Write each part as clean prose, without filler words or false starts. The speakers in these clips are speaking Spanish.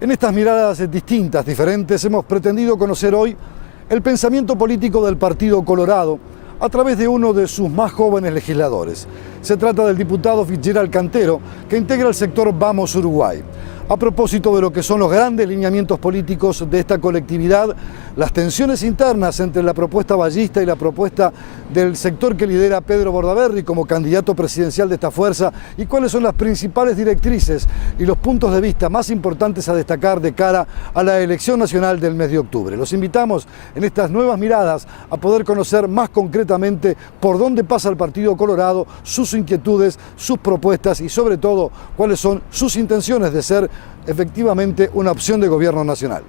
En estas miradas distintas, diferentes, hemos pretendido conocer hoy el pensamiento político del Partido Colorado a través de uno de sus más jóvenes legisladores. Se trata del diputado Fitzgerald Cantero, que integra el sector Vamos Uruguay. A propósito de lo que son los grandes lineamientos políticos de esta colectividad, las tensiones internas entre la propuesta vallista y la propuesta del sector que lidera Pedro Bordaberry como candidato presidencial de esta fuerza, y cuáles son las principales directrices y los puntos de vista más importantes a destacar de cara a la elección nacional del mes de octubre. Los invitamos en estas nuevas miradas a poder conocer más concretamente por dónde pasa el Partido Colorado, sus inquietudes, sus propuestas y sobre todo cuáles son sus intenciones de ser efectivamente una opción de gobierno nacional.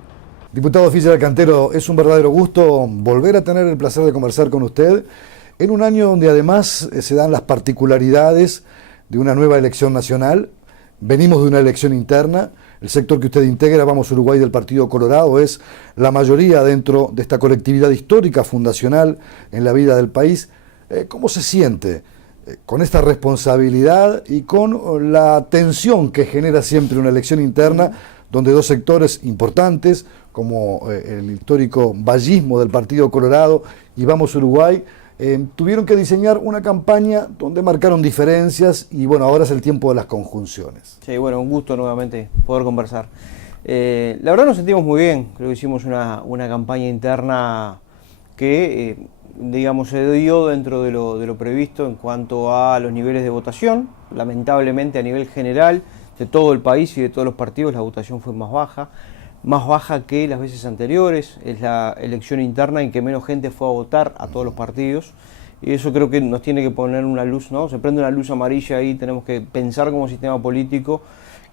Diputado Fitzgerald Cantero, es un verdadero gusto volver a tener el placer de conversar con usted en un año donde además se dan las particularidades de una nueva elección nacional. Venimos de una elección interna. El sector que usted integra, Vamos Uruguay, del Partido Colorado, es la mayoría dentro de esta colectividad histórica, fundacional en la vida del país. ¿Cómo se siente con esta responsabilidad y con la tensión que genera siempre una elección interna, donde dos sectores importantes, como el histórico vallismo del Partido Colorado y Vamos Uruguay, tuvieron que diseñar una campaña donde marcaron diferencias y bueno, ahora es el tiempo de las conjunciones? Sí, bueno, un gusto nuevamente poder conversar. La verdad nos sentimos muy bien, creo que hicimos una campaña interna que digamos, se dio dentro de lo previsto en cuanto a los niveles de votación. Lamentablemente a nivel general de todo el país y de todos los partidos la votación fue más baja que las veces anteriores. Es la elección interna en que menos gente fue a votar a todos los partidos, y eso creo que nos tiene que poner una luz, ¿no? Se prende una luz amarilla ahí, tenemos que pensar como sistema político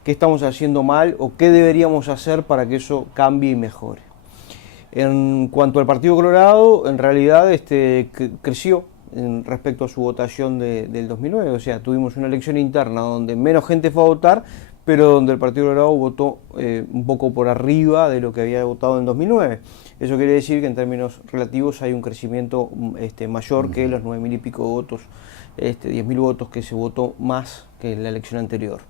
qué estamos haciendo mal o qué deberíamos hacer para que eso cambie y mejore. En cuanto al Partido Colorado, en realidad creció respecto a su votación del 2009, o sea, tuvimos una elección interna donde menos gente fue a votar, pero donde el Partido Colorado votó un poco por arriba de lo que había votado en 2009. Eso quiere decir que en términos relativos hay un crecimiento mayor que los 9.000 y pico votos, 10.000 votos que se votó más que en la elección anterior.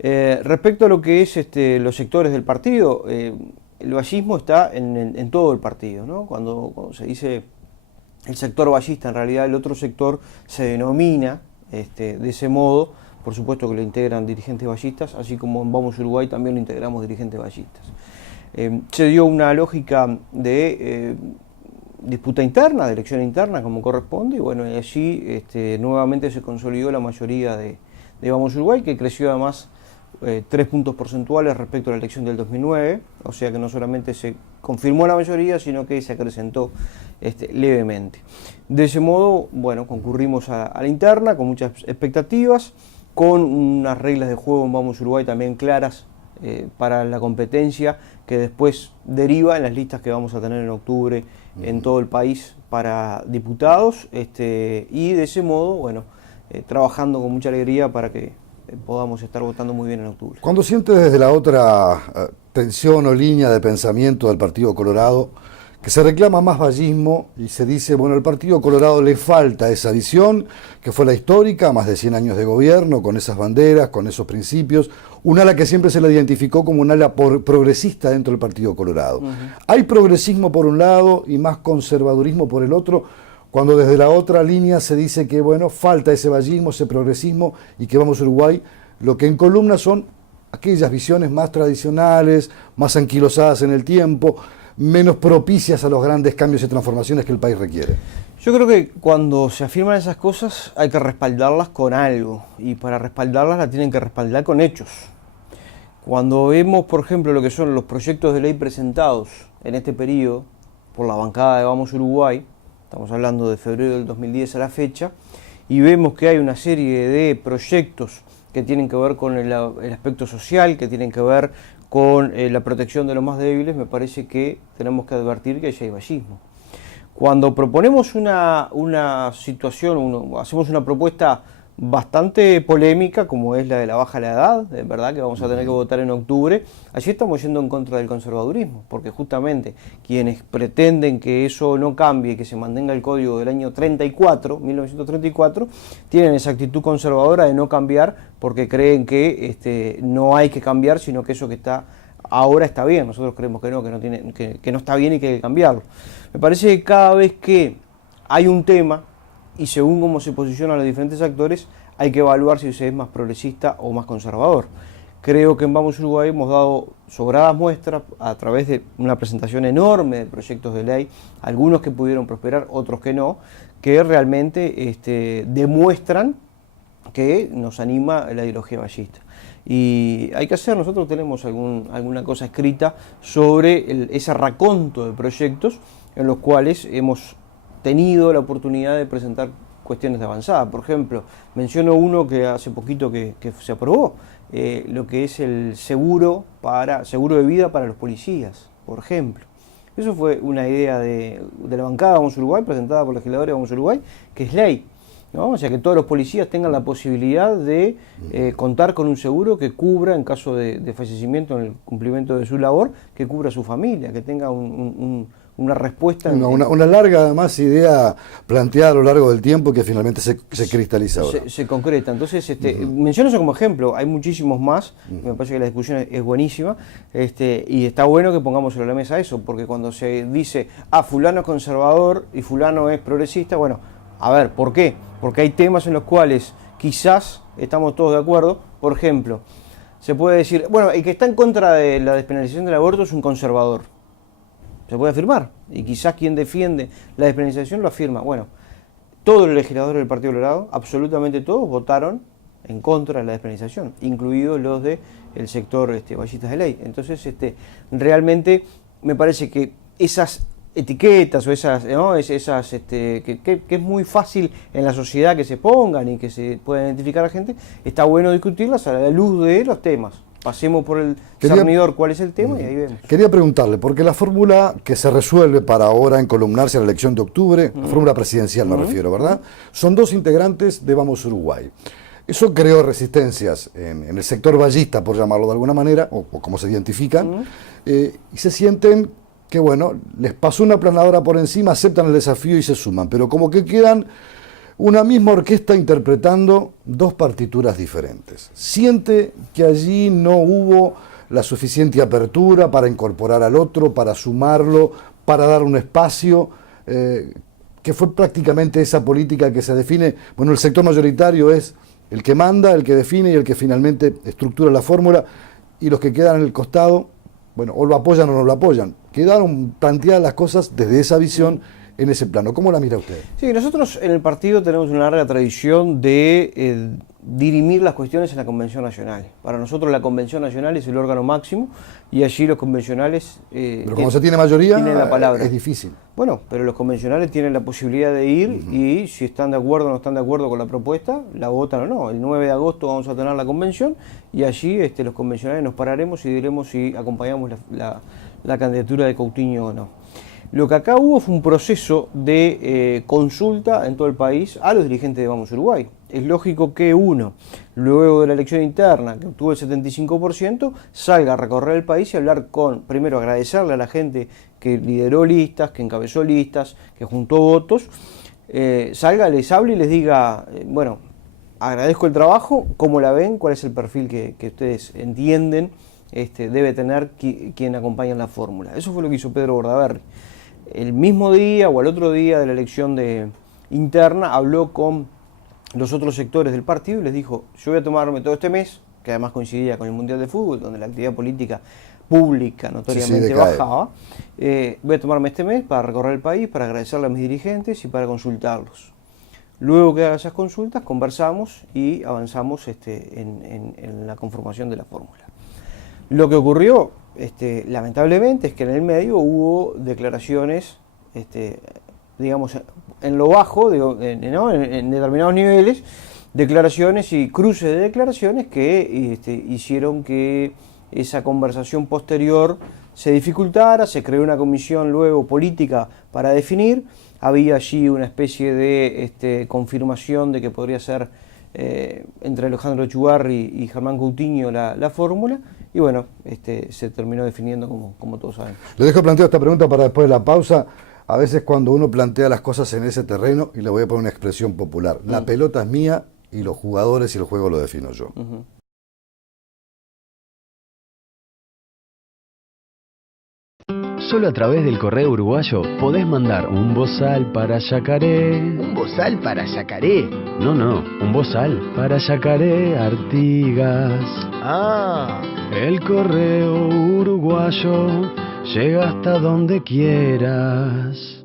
Respecto a lo que es los sectores del partido, el vallismo está en todo el partido, ¿no? Cuando se dice el sector vallista, en realidad el otro sector se denomina de ese modo. Por supuesto que lo integran dirigentes vallistas, así como en Vamos Uruguay también lo integramos dirigentes vallistas. Se dio una lógica de disputa interna, de elección interna, como corresponde, y bueno, y allí nuevamente se consolidó la mayoría de Vamos Uruguay, que creció además 3 puntos porcentuales respecto a la elección del 2009, o sea que no solamente se confirmó la mayoría, sino que se acrecentó levemente. De ese modo, bueno, concurrimos a la interna con muchas expectativas, con unas reglas de juego en Vamos Uruguay también claras para la competencia, que después deriva en las listas que vamos a tener en octubre en todo el país para diputados, y de ese modo, bueno, trabajando con mucha alegría para que podamos estar votando muy bien en octubre. Cuando siente desde la otra tensión o línea de pensamiento del Partido Colorado que se reclama más vallismo y se dice, bueno, al Partido Colorado le falta esa visión que fue la histórica, más de 100 años de gobierno, con esas banderas, con esos principios, un ala que siempre se la identificó como un ala progresista dentro del Partido Colorado? Hay progresismo por un lado y más conservadurismo por el otro, cuando desde la otra línea se dice que, bueno, falta ese vallismo, ese progresismo, y que Vamos Uruguay lo que en columna son aquellas visiones más tradicionales, más anquilosadas en el tiempo, menos propicias a los grandes cambios y transformaciones que el país requiere. Yo creo que cuando se afirman esas cosas hay que respaldarlas con algo, y para respaldarlas las tienen que respaldar con hechos. Cuando vemos, por ejemplo, lo que son los proyectos de ley presentados en este periodo por la bancada de Vamos Uruguay, estamos hablando de febrero del 2010 a la fecha, y vemos que hay una serie de proyectos que tienen que ver con el aspecto social, que tienen que ver con la protección de los más débiles, me parece que tenemos que advertir que allí hay vallismo. Cuando proponemos una situación, hacemos una propuesta bastante polémica, como es la de la baja de la edad, de verdad que vamos a tener que votar en octubre, allí estamos yendo en contra del conservadurismo, porque justamente quienes pretenden que eso no cambie, que se mantenga el código del año 1934, tienen esa actitud conservadora de no cambiar, porque creen que no hay que cambiar, sino que eso que está ahora está bien. Nosotros creemos que no tiene, que no está bien y que hay que cambiarlo. Me parece que cada vez que hay un tema, y según cómo se posicionan los diferentes actores, hay que evaluar si se es más progresista o más conservador. Creo que en Vamos Uruguay hemos dado sobradas muestras a través de una presentación enorme de proyectos de ley, algunos que pudieron prosperar, otros que no, que realmente demuestran que nos anima la ideología ballista. Y hay que hacer, nosotros tenemos alguna cosa escrita sobre ese raconto de proyectos en los cuales hemos tenido la oportunidad de presentar cuestiones de avanzada. Por ejemplo, menciono uno que hace poquito que se aprobó, lo que es el seguro de vida para los policías, por ejemplo. Eso fue una idea de la bancada Vamos Uruguay, presentada por legisladores de Vamos Uruguay, que es ley, ¿no? O sea, que todos los policías tengan la posibilidad de contar con un seguro que cubra, en caso de fallecimiento en el cumplimiento de su labor, que cubra a su familia, que tenga una respuesta. Una larga, además, idea planteada a lo largo del tiempo que finalmente se cristaliza ahora. Se concreta. Entonces, menciono eso como ejemplo. Hay muchísimos más. Me parece que la discusión es buenísima. Y está bueno que pongamos sobre la mesa eso, porque cuando se dice, fulano es conservador y fulano es progresista, bueno, a ver, ¿por qué? Porque hay temas en los cuales quizás estamos todos de acuerdo. Por ejemplo, se puede decir, bueno, el que está en contra de la despenalización del aborto es un conservador. Se puede afirmar, y quizás quien defiende la despenalización lo afirma. Bueno, todos los legisladores del Partido Colorado, absolutamente todos, votaron en contra de la despenalización, incluidos los del sector ballistas de ley. Entonces, realmente me parece que esas etiquetas o esas, ¿no? que es muy fácil en la sociedad que se pongan y que se pueda identificar a la gente, está bueno discutirlas a la luz de los temas. Pasemos por el cernidor cuál es el tema y ahí vemos. Quería preguntarle, porque la fórmula que se resuelve para ahora encolumnarse a la elección de octubre, la fórmula presidencial me refiero, ¿verdad? Son 2 integrantes de Vamos Uruguay. Eso creó resistencias en el sector ballista, por llamarlo de alguna manera, o como se identifican, y se sienten que, bueno, les pasó una planadora por encima, aceptan el desafío y se suman, pero como que quedan una misma orquesta interpretando 2 partituras diferentes. Siente que allí no hubo la suficiente apertura para incorporar al otro, para sumarlo, para dar un espacio, que fue prácticamente esa política que se define. Bueno, el sector mayoritario es el que manda, el que define y el que finalmente estructura la fórmula, y los que quedan en el costado, bueno, o lo apoyan o no lo apoyan. Quedaron planteadas las cosas desde esa visión, en ese plano. ¿Cómo la mira usted? Sí, nosotros en el partido tenemos una larga tradición de dirimir las cuestiones en la Convención Nacional. Para nosotros la Convención Nacional es el órgano máximo y allí los convencionales pero como se tiene mayoría, tienen la palabra. Es difícil. Bueno, pero los convencionales tienen la posibilidad de ir y si están de acuerdo o no están de acuerdo con la propuesta, la votan o no. El 9 de agosto vamos a tener la convención y allí los convencionales nos pararemos y diremos si acompañamos la candidatura de Coutinho o no. Lo que acá hubo fue un proceso de consulta en todo el país a los dirigentes de Vamos Uruguay. Es lógico que uno, luego de la elección interna, que obtuvo el 75%, salga a recorrer el país y hablar primero agradecerle a la gente que lideró listas, que encabezó listas, que juntó votos, salga, les hable y les diga, bueno, agradezco el trabajo, ¿cómo la ven? ¿Cuál es el perfil que ustedes entienden debe tener quien acompaña en la fórmula? Eso fue lo que hizo Pedro Bordaberry. El mismo día o al otro día de la elección interna habló con los otros sectores del partido y les dijo, yo voy a tomarme todo este mes, que además coincidía con el Mundial de Fútbol, donde la actividad política pública notoriamente bajaba, voy a tomarme este mes para recorrer el país, para agradecerle a mis dirigentes y para consultarlos. Luego que haga esas consultas, conversamos y avanzamos en la conformación de la fórmula. Lo que ocurrió, lamentablemente, es que en el medio hubo declaraciones, digamos, en lo bajo, en determinados niveles, declaraciones y cruces de declaraciones que hicieron que esa conversación posterior se dificultara, se creó una comisión luego política para definir, había allí una especie de confirmación de que podría ser entre Alejandro Echugbarri y Germán Coutinho la fórmula, y bueno, se terminó definiendo como todos saben. Le dejo planteado esta pregunta para después de la pausa. A veces cuando uno plantea las cosas en ese terreno, y le voy a poner una expresión popular, la pelota es mía y los jugadores y el juego lo defino yo. Solo a través del correo uruguayo podés mandar un bozal para Yacaré. ¿Un bozal para Yacaré? No, un bozal para Yacaré Artigas. Ah. El correo uruguayo llega hasta donde quieras.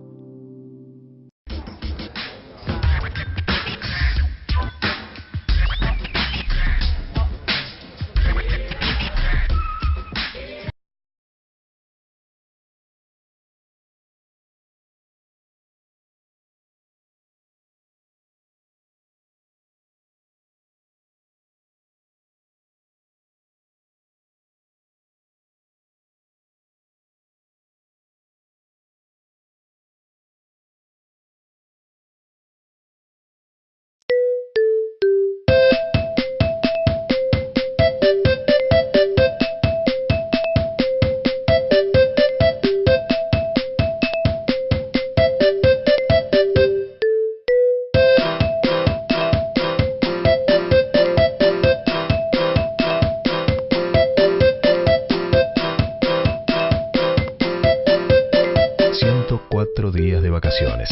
Días de vacaciones,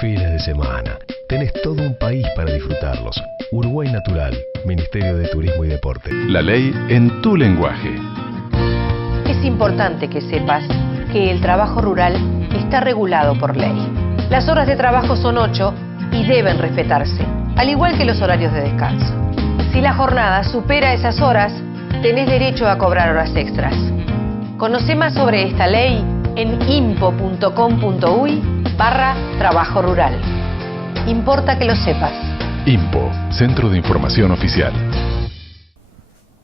fines de semana. Tenés todo un país para disfrutarlos. Uruguay Natural, Ministerio de Turismo y Deporte. La ley en tu lenguaje. Es importante que sepas que el trabajo rural está regulado por ley. Las horas de trabajo son 8 y deben respetarse, al igual que los horarios de descanso. Si la jornada supera esas horas, tenés derecho a cobrar horas extras. Conoce más sobre esta ley en impo.com.uy/trabajo rural. Importa que lo sepas. IMPO, Centro de Información Oficial.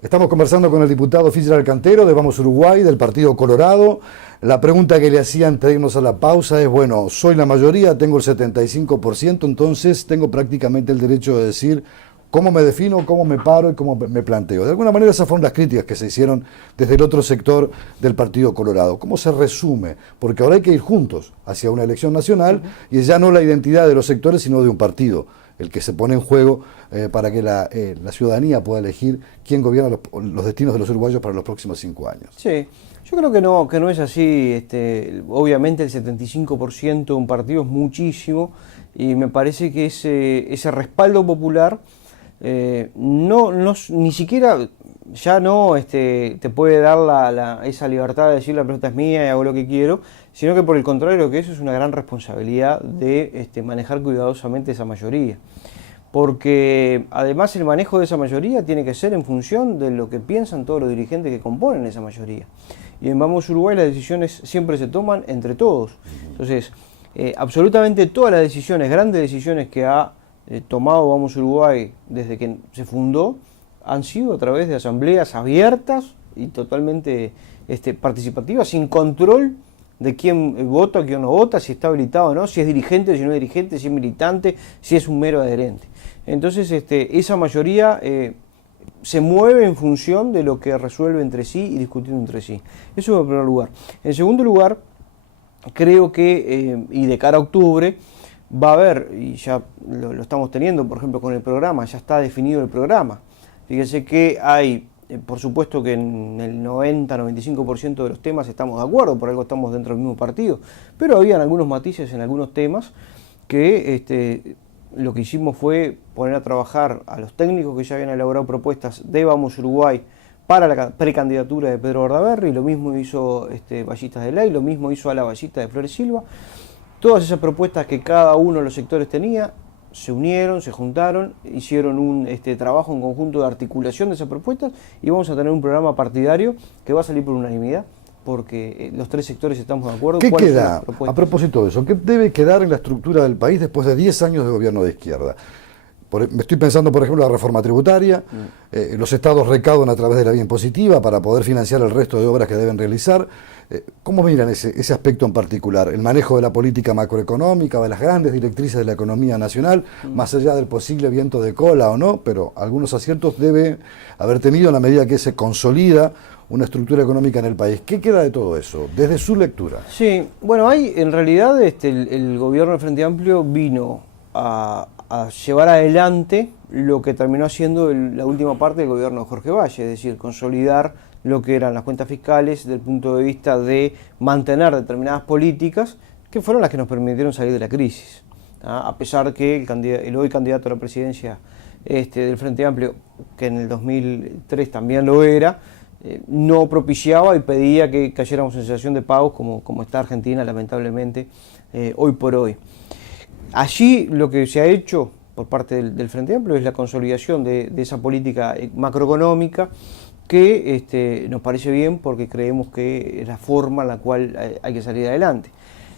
Estamos conversando con el diputado Fitzgerald Cantero de Vamos Uruguay, del Partido Colorado. La pregunta que le hacía antes de irnos a la pausa es, bueno, soy la mayoría, tengo el 75%, entonces tengo prácticamente el derecho de decir cómo me defino, cómo me paro y cómo me planteo. De alguna manera esas fueron las críticas que se hicieron desde el otro sector del Partido Colorado. ¿Cómo se resume? Porque ahora hay que ir juntos hacia una elección nacional y es ya no la identidad de los sectores, sino de un partido, el que se pone en juego para que la ciudadanía pueda elegir quién gobierna los destinos de los uruguayos para los próximos 5 años. Sí, yo creo que no es así. Obviamente el 75% de un partido es muchísimo y me parece que ese respaldo popular ni siquiera ya no te puede dar esa libertad de decir la pelota es mía y hago lo que quiero, sino que por el contrario, que eso es una gran responsabilidad de manejar cuidadosamente esa mayoría. Porque además el manejo de esa mayoría tiene que ser en función de lo que piensan todos los dirigentes que componen esa mayoría. Y en Vamos Uruguay las decisiones siempre se toman entre todos. Entonces, absolutamente todas las decisiones, grandes decisiones que ha tomado Vamos Uruguay desde que se fundó, han sido a través de asambleas abiertas y totalmente participativas, sin control de quién vota, quién no vota, si está habilitado o no, si es dirigente, si no es dirigente, si es militante, si es un mero adherente. Entonces esa mayoría se mueve en función de lo que resuelve entre sí y discutiendo entre sí. Eso en primer lugar. En segundo lugar, creo que, y de cara a octubre, va a haber, y ya lo estamos teniendo, por ejemplo, con el programa, ya está definido el programa. Fíjense que hay, por supuesto que en el 90-95% de los temas estamos de acuerdo, por algo estamos dentro del mismo partido, pero habían algunos matices en algunos temas que lo que hicimos fue poner a trabajar a los técnicos que ya habían elaborado propuestas de Vamos Uruguay para la precandidatura de Pedro Bordaberry, lo mismo hizo Vallistas de Ley, lo mismo hizo Ala Vallista de Flores Silva. Todas esas propuestas que cada uno de los sectores tenía, se unieron, se juntaron, hicieron un trabajo en conjunto de articulación de esas propuestas y vamos a tener un programa partidario que va a salir por unanimidad porque los tres sectores estamos de acuerdo. ¿Qué queda, a propósito de eso, qué debe quedar en la estructura del país después de 10 años de gobierno de izquierda? Me estoy pensando, por ejemplo, en la reforma tributaria, los estados recaudan a través de la vía impositiva para poder financiar el resto de obras que deben realizar. ¿Cómo miran ese aspecto en particular? El manejo de la política macroeconómica, de las grandes directrices de la economía nacional, más allá del posible viento de cola o no, pero algunos aciertos debe haber tenido en la medida que se consolida una estructura económica en el país. ¿Qué queda de todo eso, desde su lectura? Sí, bueno, en realidad el gobierno del Frente Amplio vino a llevar adelante lo que terminó haciendo la última parte del gobierno de Jorge Valle, es decir, consolidar lo que eran las cuentas fiscales desde el punto de vista de mantener determinadas políticas que fueron las que nos permitieron salir de la crisis. A pesar que el hoy candidato a la presidencia del Frente Amplio, que en el 2003 también lo era, no propiciaba y pedía que cayéramos en situación de pagos como está Argentina, lamentablemente, hoy por hoy. Allí lo que se ha hecho por parte del Frente Amplio es la consolidación de esa política macroeconómica que nos parece bien porque creemos que es la forma en la cual hay que salir adelante.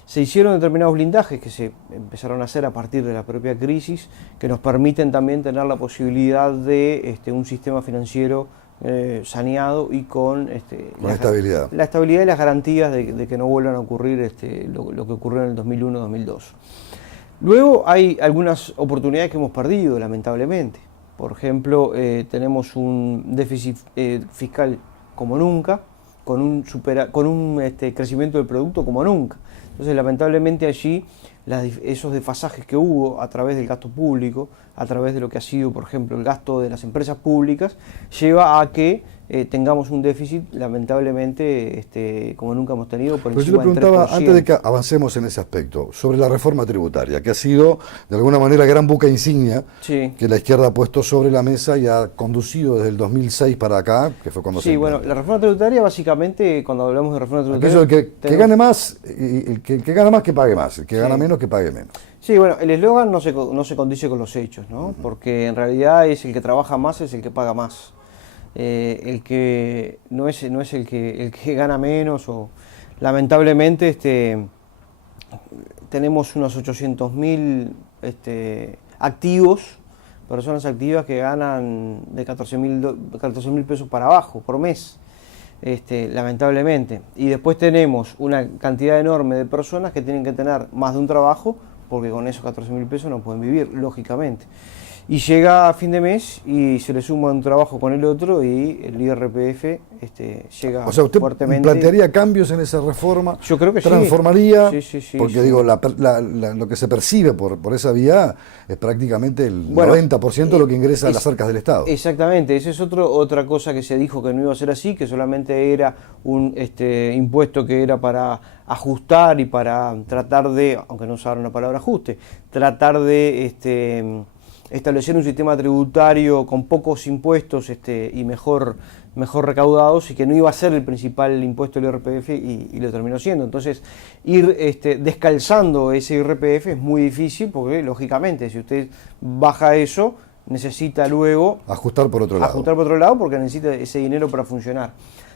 Se hicieron determinados blindajes que se empezaron a hacer a partir de la propia crisis que nos permiten también tener la posibilidad de un sistema financiero saneado y con estabilidad. La estabilidad y las garantías de que no vuelvan a ocurrir lo que ocurrió en el 2001-2002. Luego hay algunas oportunidades que hemos perdido, lamentablemente. Por ejemplo, tenemos un déficit fiscal como nunca, con un crecimiento del producto como nunca. Entonces, lamentablemente allí, esos desfasajes que hubo a través del gasto público, a través de lo que ha sido, por ejemplo, el gasto de las empresas públicas, lleva a que tengamos un déficit, lamentablemente, como nunca hemos tenido, por encima del 3%. Yo le preguntaba, antes de que avancemos en ese aspecto, sobre la reforma tributaria, que ha sido, de alguna manera, gran buque insignia que la izquierda ha puesto sobre la mesa y ha conducido desde el 2006 para acá, que fue cuando se... Sí, bueno, la reforma tributaria, básicamente, cuando hablamos de reforma tributaria... Aquello que gane más, el que gana más que pague más, el que gana menos que pague menos. Sí, bueno, el eslogan no se condice con los hechos, ¿no? Porque en realidad es el que trabaja más, es el que paga más. El que no es el que gana menos, o lamentablemente tenemos unos 800.000 activos, personas activas que ganan de 14.000 pesos para abajo por mes, lamentablemente. Y después tenemos una cantidad enorme de personas que tienen que tener más de un trabajo, porque con esos 14.000 pesos no pueden vivir, lógicamente. Y llega a fin de mes y se le suma un trabajo con el otro y el IRPF llega fuertemente. O sea, ¿usted plantearía cambios en esa reforma? Yo creo que ¿Transformaría? Sí, porque digo, lo que se percibe por esa vía es prácticamente el 90% de lo que ingresa a las arcas del Estado. Exactamente, esa es otra cosa que se dijo que no iba a ser así, que solamente era un impuesto que era para ajustar y para tratar de, aunque no usaron la palabra ajuste, tratar de establecer un sistema tributario con pocos impuestos y mejor recaudados, y que no iba a ser el principal impuesto el IRPF y lo terminó siendo. Entonces, ir descalzando ese IRPF es muy difícil porque, lógicamente, si usted baja eso, necesita luego ajustar por otro lado porque necesita ese dinero para funcionar.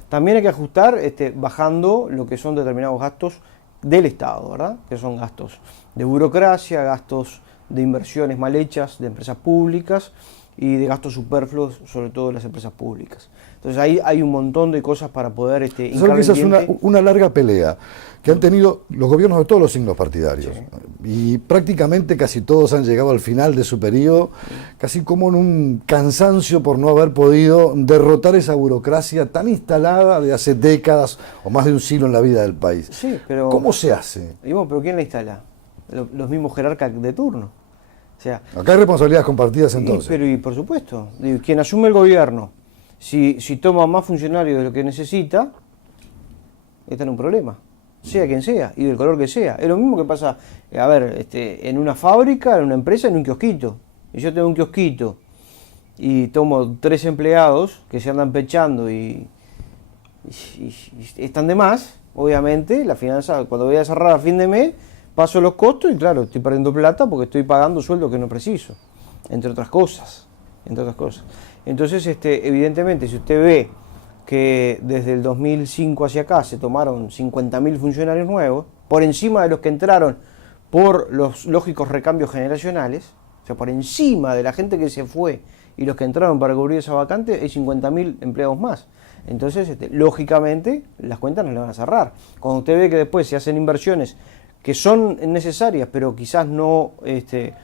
También hay que ajustar bajando lo que son determinados gastos del Estado, ¿verdad? Que son gastos de burocracia, gastos de inversiones mal hechas de empresas públicas y de gastos superfluos, sobre todo de las empresas públicas. Entonces ahí hay un montón de cosas para poder esa es una larga pelea que han tenido los gobiernos de todos los signos partidarios. Y prácticamente casi todos han llegado al final de su periodo, casi como en un cansancio por no haber podido derrotar esa burocracia tan instalada de hace décadas o más de un siglo en la vida del país. Sí, pero ¿cómo se hace? ¿Pero quién la instala? Los mismos jerarcas de turno. O sea, acá hay responsabilidades compartidas entonces. Pero por supuesto, quien asume el gobierno, si toma más funcionarios de lo que necesita, está en un problema, sea quien sea y del color que sea. Es lo mismo que pasa, en una fábrica, en una empresa, en un kiosquito. Y yo tengo un kiosquito y tomo 3 empleados que se andan pechando y están de más, obviamente, la finanza, cuando voy a cerrar a fin de mes, paso los costos y claro, estoy perdiendo plata porque estoy pagando sueldos que no preciso, entre otras cosas. Entonces, evidentemente, si usted ve que desde el 2005 hacia acá se tomaron 50.000 funcionarios nuevos, por encima de los que entraron por los lógicos recambios generacionales, o sea, por encima de la gente que se fue y los que entraron para cubrir esa vacante, hay 50.000 empleados más. Entonces, lógicamente, las cuentas no le van a cerrar. Cuando usted ve que después se hacen inversiones que son necesarias, pero quizás no,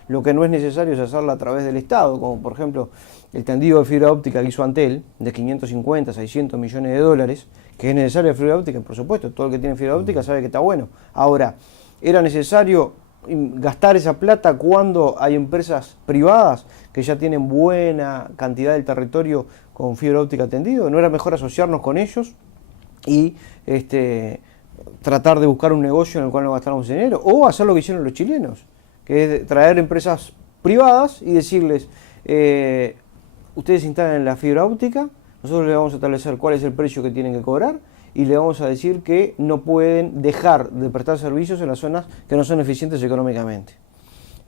lo que no es necesario es hacerla a través del Estado, como por ejemplo el tendido de fibra óptica que hizo Antel, de 550, 600 millones de dólares, que es necesaria fibra óptica, por supuesto, todo el que tiene fibra óptica sabe que está bueno. Ahora, ¿era necesario gastar esa plata cuando hay empresas privadas que ya tienen buena cantidad del territorio con fibra óptica tendido? ¿No era mejor asociarnos con ellos y tratar de buscar un negocio en el cual no gastáramos dinero? O hacer lo que hicieron los chilenos, que es traer empresas privadas y decirles, ustedes instalan la fibra óptica, nosotros les vamos a establecer cuál es el precio que tienen que cobrar y le vamos a decir que no pueden dejar de prestar servicios en las zonas que no son eficientes económicamente.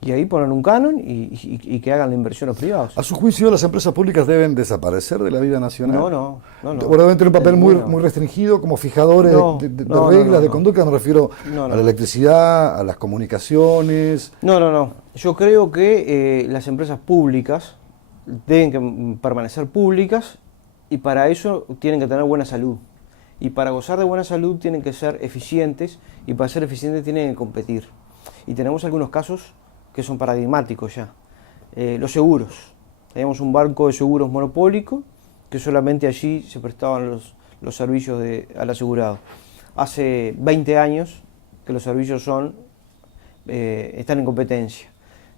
Y ahí ponen un canon y que hagan la inversión los privados. ¿A su juicio las empresas públicas deben desaparecer de la vida nacional? No. Bueno, deben tener un papel muy restringido como fijadores de reglas de conducta, me refiero a la electricidad, a las comunicaciones. No. Yo creo que las empresas públicas deben que permanecer públicas y para eso tienen que tener buena salud. Y para gozar de buena salud tienen que ser eficientes y para ser eficientes tienen que competir. Y tenemos algunos casos que son paradigmáticos ya. Los seguros. Teníamos un banco de seguros monopólico que solamente allí se prestaban los servicios al asegurado. Hace 20 años que los servicios están en competencia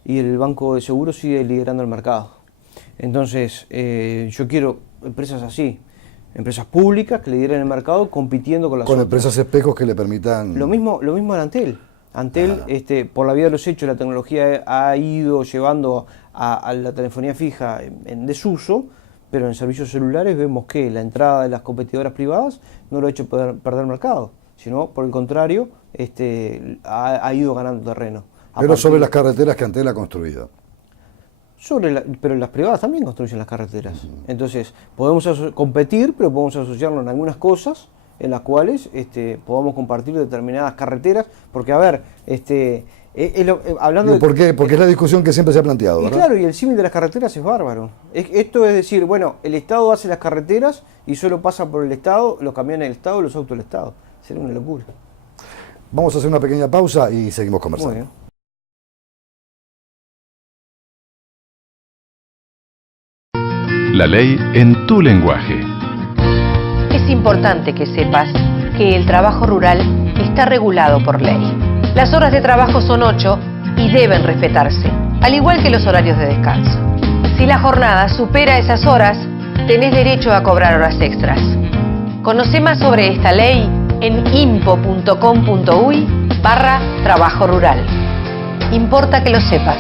y el banco de seguros sigue liderando el mercado. Entonces, yo quiero empresas así, empresas públicas que lideren el mercado compitiendo con las otras. Con empresas espejos que le permitan... Lo mismo en Antel. Antel, por la vía de los hechos, la tecnología ha ido llevando a la telefonía fija en desuso, pero en servicios celulares vemos que la entrada de las competidoras privadas no lo ha hecho perder mercado, sino por el contrario, ha ido ganando terreno. Pero sobre las carreteras que Antel ha construido. Pero las privadas también construyen las carreteras. Entonces, podemos competir, pero podemos asociarnos en algunas cosas en las cuales podamos compartir determinadas carreteras, porque a ver, hablando ¿Por qué? Porque es la discusión que siempre se ha planteado, y ¿verdad? claro, y el símil de las carreteras es bárbaro. Esto es decir, bueno, el Estado hace las carreteras y solo pasa por el Estado, los camiones del Estado, los autos del Estado. Sería una locura. Vamos a hacer una pequeña pausa y seguimos Muy conversando. bien. La ley en tu lenguaje. Es importante que sepas que el trabajo rural está regulado por ley. Las horas de trabajo son 8 y deben respetarse, al igual que los horarios de descanso. Si la jornada supera esas horas, tenés derecho a cobrar horas extras. Conoce más sobre esta ley en impo.com.uy/trabajo rural. Importa que lo sepas.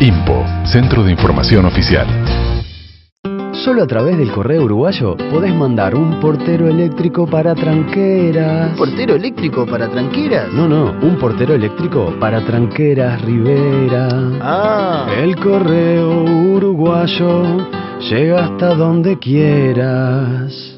INPO, Centro de Información Oficial. Solo a través del correo uruguayo podés mandar un portero eléctrico para tranqueras. ¿Portero eléctrico para tranqueras? No, un portero eléctrico para tranqueras Rivera. Ah. El correo uruguayo llega hasta donde quieras.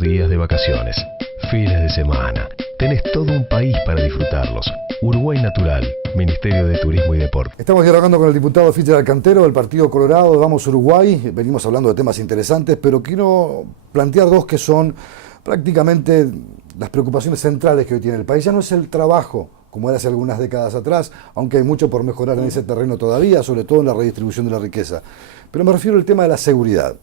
Días de vacaciones, fines de semana. Tenés todo un país para disfrutarlos. Uruguay Natural, Ministerio de Turismo y Deporte. Estamos dialogando con el diputado Fitzgerald Cantero del Partido Colorado de Vamos Uruguay. Venimos hablando de temas interesantes, pero quiero plantear dos que son prácticamente las preocupaciones centrales que hoy tiene el país. Ya no es el trabajo, como era hace algunas décadas atrás, aunque hay mucho por mejorar en ese terreno todavía, sobre todo en la redistribución de la riqueza. Pero me refiero al tema de la seguridad.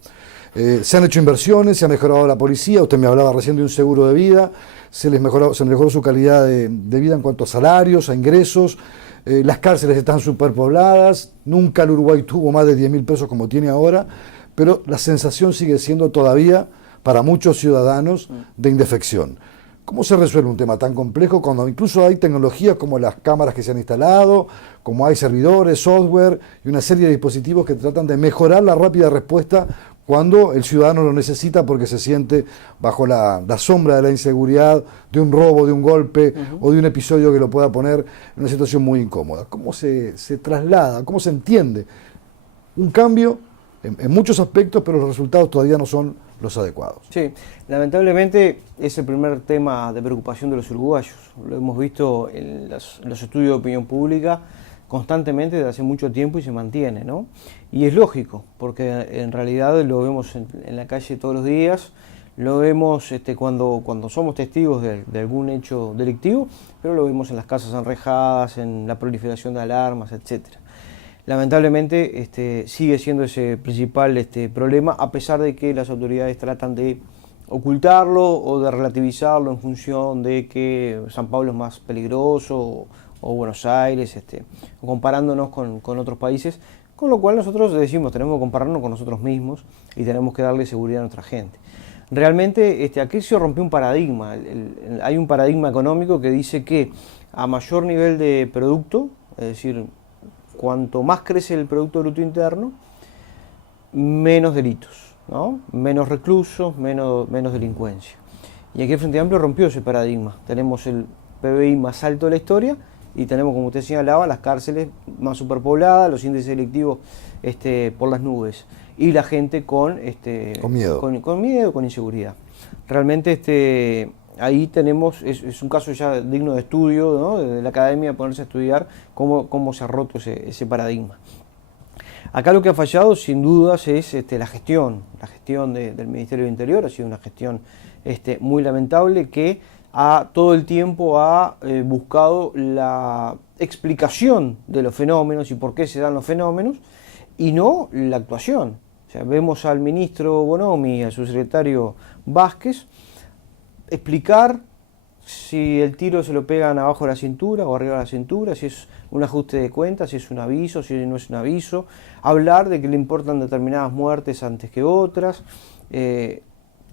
Se han hecho inversiones, se ha mejorado la policía, usted me hablaba recién de un seguro de vida, se mejoró su calidad de vida en cuanto a salarios, a ingresos, las cárceles están superpobladas, nunca el Uruguay tuvo más de 10.000 pesos como tiene ahora, pero la sensación sigue siendo todavía, para muchos ciudadanos, de indefección. ¿Cómo se resuelve un tema tan complejo cuando incluso hay tecnologías como las cámaras que se han instalado, como hay servidores, software y una serie de dispositivos que tratan de mejorar la rápida respuesta cuando el ciudadano lo necesita porque se siente bajo la sombra de la inseguridad, de un robo, de un golpe o de un episodio que lo pueda poner en una situación muy incómoda? ¿Cómo se traslada, cómo se entiende un cambio en muchos aspectos, pero los resultados todavía no son los adecuados? Sí, lamentablemente es el primer tema de preocupación de los uruguayos. Lo hemos visto en los estudios de opinión pública constantemente desde hace mucho tiempo y se mantiene, ¿no? Y es lógico, porque en realidad lo vemos en la calle todos los días, lo vemos cuando somos testigos de algún hecho delictivo, pero lo vemos en las casas enrejadas, en la proliferación de alarmas, etc. Lamentablemente sigue siendo ese principal problema, a pesar de que las autoridades tratan de ocultarlo o de relativizarlo en función de que San Pablo es más peligroso o Buenos Aires, comparándonos con otros países, con lo cual nosotros decimos tenemos que compararnos con nosotros mismos y tenemos que darle seguridad a nuestra gente. Realmente aquí se rompió un paradigma, hay un paradigma económico que dice que a mayor nivel de producto, es decir, cuanto más crece el Producto Bruto Interno, menos delitos, ¿no? Menos reclusos, menos delincuencia. Y aquí el Frente Amplio rompió ese paradigma. Tenemos el PBI más alto de la historia y tenemos, como usted señalaba, las cárceles más superpobladas, los índices delictivos por las nubes y la gente con miedo, con inseguridad. Realmente ahí tenemos, es un caso ya digno de estudio, ¿no? De la academia ponerse a estudiar cómo se ha roto ese paradigma. Acá lo que ha fallado sin dudas es la gestión del Ministerio del Interior. Ha sido una gestión muy lamentable que todo el tiempo ha buscado la explicación de los fenómenos y por qué se dan los fenómenos y no la actuación. O sea, vemos al ministro Bonomi y a su secretario Vázquez explicar si el tiro se lo pegan abajo de la cintura o arriba de la cintura, si es un ajuste de cuentas, si es un aviso, si no es un aviso, hablar de que le importan determinadas muertes antes que otras,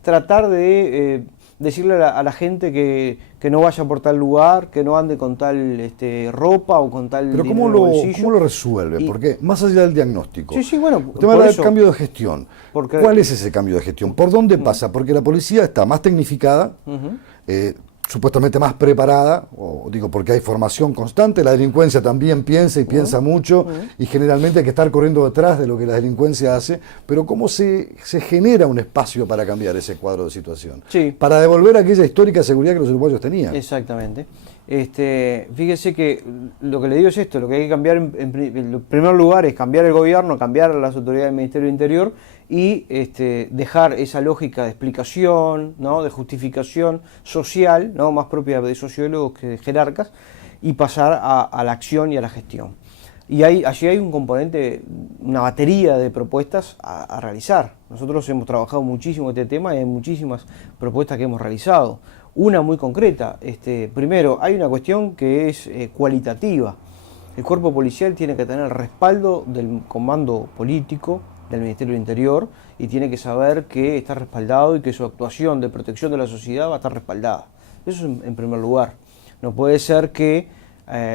tratar de decirle a la gente que no vaya por tal lugar, que no ande con tal ropa o con tal Pero dinero en el bolsillo. ¿cómo lo resuelve? Porque más allá del diagnóstico, Sí, bueno, usted me habla del cambio de gestión. Porque, ¿Cuál es ese cambio de gestión? ¿Por dónde pasa? Porque la policía está más tecnificada, supuestamente más preparada, porque hay formación constante, la delincuencia también piensa y piensa mucho, y generalmente hay que estar corriendo detrás de lo que la delincuencia hace, pero ¿cómo se genera un espacio para cambiar ese cuadro de situación? Sí. Para devolver aquella histórica seguridad que los uruguayos tenían. Exactamente. Fíjese que lo que le digo es esto, lo que hay que cambiar en primer lugar es cambiar el gobierno, cambiar las autoridades del Ministerio del Interior y dejar esa lógica de explicación, ¿no? De justificación social, ¿no? Más propia de sociólogos que de jerarcas, y pasar a la acción y a la gestión. Y allí hay un componente, una batería de propuestas a realizar. Nosotros hemos trabajado muchísimo este tema y hay muchísimas propuestas que hemos realizado. Una muy concreta, primero, hay una cuestión que es cualitativa. El cuerpo policial tiene que tener el respaldo del comando político, del Ministerio del Interior, y tiene que saber que está respaldado y que su actuación de protección de la sociedad va a estar respaldada. Eso en primer lugar. No puede ser que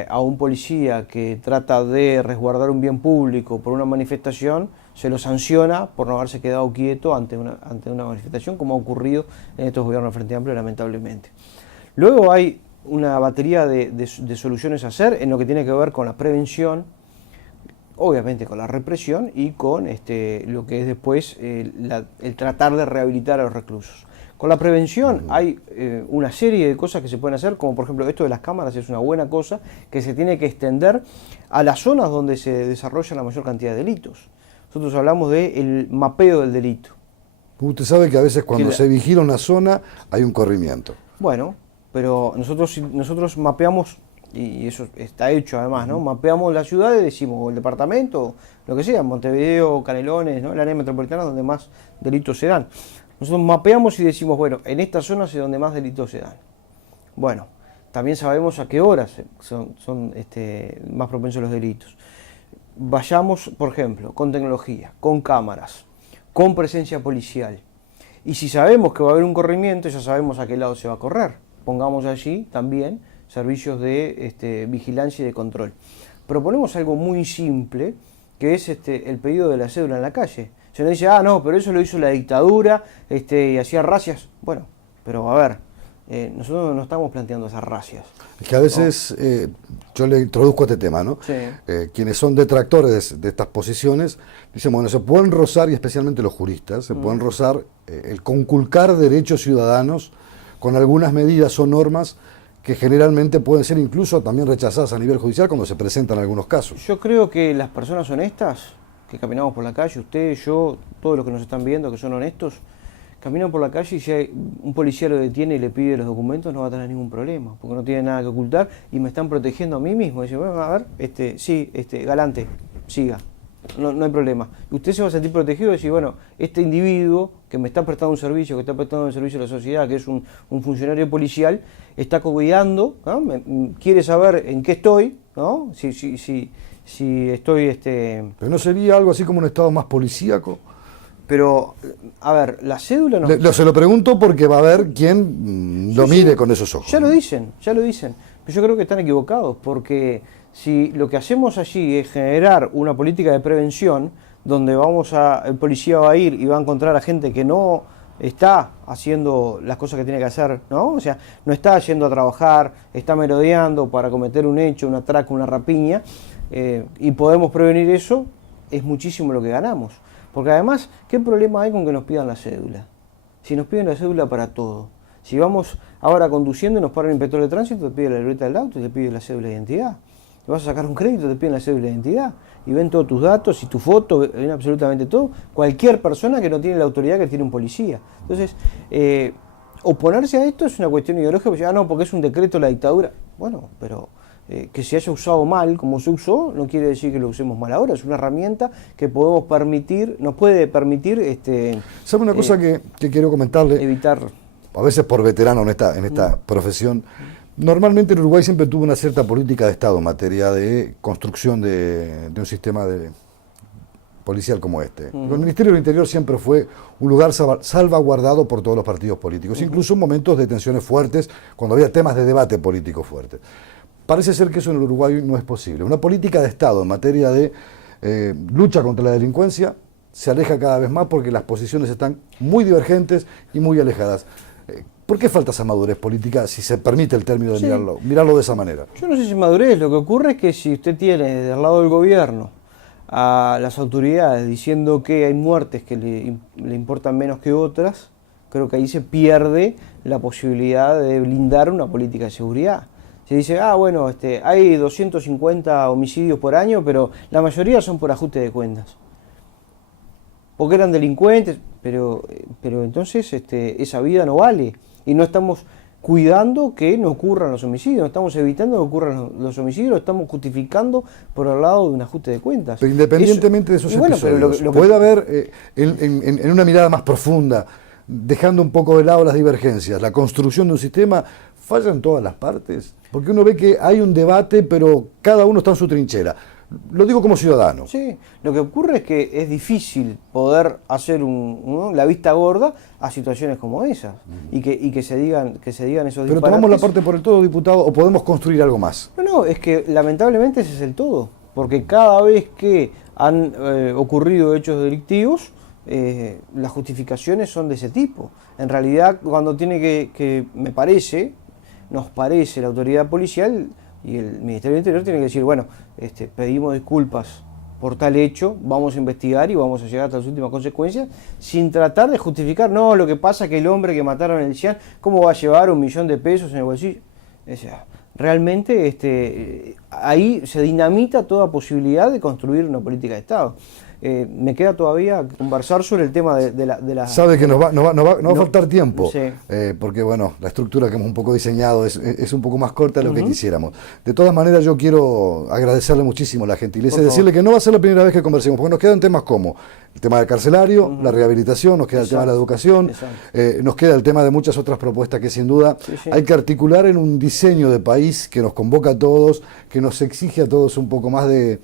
a un policía que trata de resguardar un bien público por una manifestación se lo sanciona por no haberse quedado quieto ante una manifestación, como ha ocurrido en estos gobiernos del Frente Amplio, lamentablemente. Luego hay una batería de soluciones a hacer en lo que tiene que ver con la prevención, obviamente con la represión y con lo que es después el tratar de rehabilitar a los reclusos. Con la prevención hay una serie de cosas que se pueden hacer, como por ejemplo esto de las cámaras es una buena cosa, que se tiene que extender a las zonas donde se desarrolla la mayor cantidad de delitos. Nosotros hablamos del mapeo del delito. Usted sabe que a veces cuando se vigila una zona hay un corrimiento. Bueno, pero nosotros mapeamos, y eso está hecho además, ¿no? Mapeamos las ciudades, decimos, o el departamento, lo que sea, Montevideo, Canelones, ¿no? El área metropolitana donde más delitos se dan. Nosotros mapeamos y decimos, bueno, en esta zona es donde más delitos se dan. Bueno, también sabemos a qué horas son más propensos los delitos. Vayamos, por ejemplo, con tecnología, con cámaras, con presencia policial. Y si sabemos que va a haber un corrimiento, ya sabemos a qué lado se va a correr. Pongamos allí también servicios de vigilancia y de control. Proponemos algo muy simple, que es el pedido de la cédula en la calle. Se nos dice, no, pero eso lo hizo la dictadura y hacía racias. Bueno, pero a ver, nosotros no estamos planteando esas racias. Es que a veces, yo le introduzco este tema, ¿no? Sí. Quienes son detractores de estas posiciones, dicen, bueno, se pueden rozar, y especialmente los juristas, se pueden rozar el conculcar derechos ciudadanos con algunas medidas o normas que generalmente pueden ser incluso también rechazadas a nivel judicial cuando se presentan algunos casos. Yo creo que las personas honestas, que caminamos por la calle, usted, yo, todos los que nos están viendo, que son honestos, caminan por la calle y si hay un policía lo detiene y le pide los documentos, no va a tener ningún problema, porque no tiene nada que ocultar y me están protegiendo a mí mismo. Dice, bueno, a ver, sí, galante, siga, no hay problema. Y usted se va a sentir protegido y decir, bueno, este individuo que me está prestando un servicio, que está prestando un servicio a la sociedad, que es un funcionario policial, está cuidando, ¿no? Quiere saber en qué estoy, ¿no? Si estoy... ¿Pero no sería algo así como un estado más policíaco? Pero, a ver, la cédula no... Se lo pregunto porque va a haber quien lo mire con esos ojos. Ya lo dicen. Pero yo creo que están equivocados, porque si lo que hacemos allí es generar una política de prevención, donde el policía va a ir y va a encontrar a gente que no está haciendo las cosas que tiene que hacer, ¿no? O sea, no está yendo a trabajar, está merodeando para cometer un hecho, un atraco, una rapiña, y podemos prevenir eso, es muchísimo lo que ganamos. Porque además, ¿qué problema hay con que nos pidan la cédula? Si nos piden la cédula para todo. Si vamos ahora conduciendo y nos para el inspector de tránsito, te pide la libreta del auto y te pide la cédula de identidad. Te vas a sacar un crédito, te piden la cédula de identidad. Y ven todos tus datos y tu foto, ven absolutamente todo. Cualquier persona que no tiene la autoridad que tiene un policía. Entonces, oponerse a esto es una cuestión ideológica, porque, no, porque es un decreto de la dictadura. Bueno, pero... que se haya usado mal, como se usó, no quiere decir que lo usemos mal ahora, es una herramienta que nos puede permitir... ¿Sabe una cosa que quiero comentarle? Evitar... A veces por veterano en esta profesión, normalmente en Uruguay siempre tuvo una cierta política de Estado en materia de construcción de un sistema policial como este. El Ministerio del Interior siempre fue un lugar salvaguardado por todos los partidos políticos, incluso en momentos de tensiones fuertes, cuando había temas de debate político fuertes. Parece ser que eso en el Uruguay no es posible. Una política de Estado en materia de lucha contra la delincuencia se aleja cada vez más porque las posiciones están muy divergentes y muy alejadas. ¿Por qué falta esa madurez política, si se permite el término de mirarlo de esa manera? Yo no sé si madurez, lo que ocurre es que si usted tiene del lado del gobierno a las autoridades diciendo que hay muertes que le importan menos que otras, creo que ahí se pierde la posibilidad de blindar una política de seguridad. Se dice, bueno, hay 250 homicidios por año, pero la mayoría son por ajuste de cuentas. Porque eran delincuentes, pero entonces esa vida no vale. Y no estamos cuidando que no ocurran los homicidios, no estamos evitando que ocurran los homicidios, lo estamos justificando por el lado de un ajuste de cuentas. Pero independientemente de esos episodios, puede haber en una mirada más profunda, dejando un poco de lado las divergencias, la construcción de un sistema, falla en todas las partes, porque uno ve que hay un debate, pero cada uno está en su trinchera. Lo digo como ciudadano. Sí, lo que ocurre es que es difícil poder hacer la vista gorda a situaciones como esas y que se digan esos disparates. Pero tomamos la parte por el todo, diputado, o podemos construir algo más. No, es que lamentablemente ese es el todo, porque cada vez que han ocurrido hechos delictivos, las justificaciones son de ese tipo. En realidad, cuando tiene nos parece la autoridad policial y el Ministerio del Interior tiene que decir, bueno, pedimos disculpas por tal hecho, vamos a investigar y vamos a llegar hasta las últimas consecuencias, sin tratar de justificar, no, lo que pasa es que el hombre que mataron en el Cian, ¿cómo va a llevar $1 millón de pesos en el bolsillo? O sea, realmente ahí se dinamita toda posibilidad de construir una política de Estado. Me queda todavía conversar sobre el tema de la... Sabe que nos va a faltar tiempo, sí. Porque bueno, la estructura que hemos un poco diseñado es un poco más corta de lo que quisiéramos. De todas maneras, yo quiero agradecerle muchísimo la gentileza y decirle que no va a ser la primera vez que conversemos, porque nos quedan temas como el tema del carcelario, la rehabilitación, nos queda el tema de la educación, nos queda el tema de muchas otras propuestas que sin duda hay que articular en un diseño de país que nos convoca a todos, que nos exige a todos un poco más de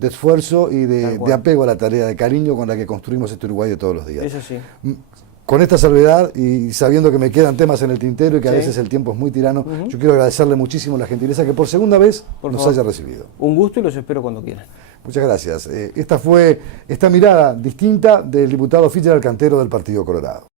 esfuerzo y de apego a la tarea, de cariño con la que construimos este Uruguay de todos los días. Eso sí. Con esta salvedad y sabiendo que me quedan temas en el tintero y que a veces el tiempo es muy tirano, yo quiero agradecerle muchísimo la gentileza que por segunda vez nos haya recibido. Un gusto y los espero cuando quieran. Muchas gracias. Esta fue esta mirada distinta del diputado Fitzgerald Cantero del Partido Colorado.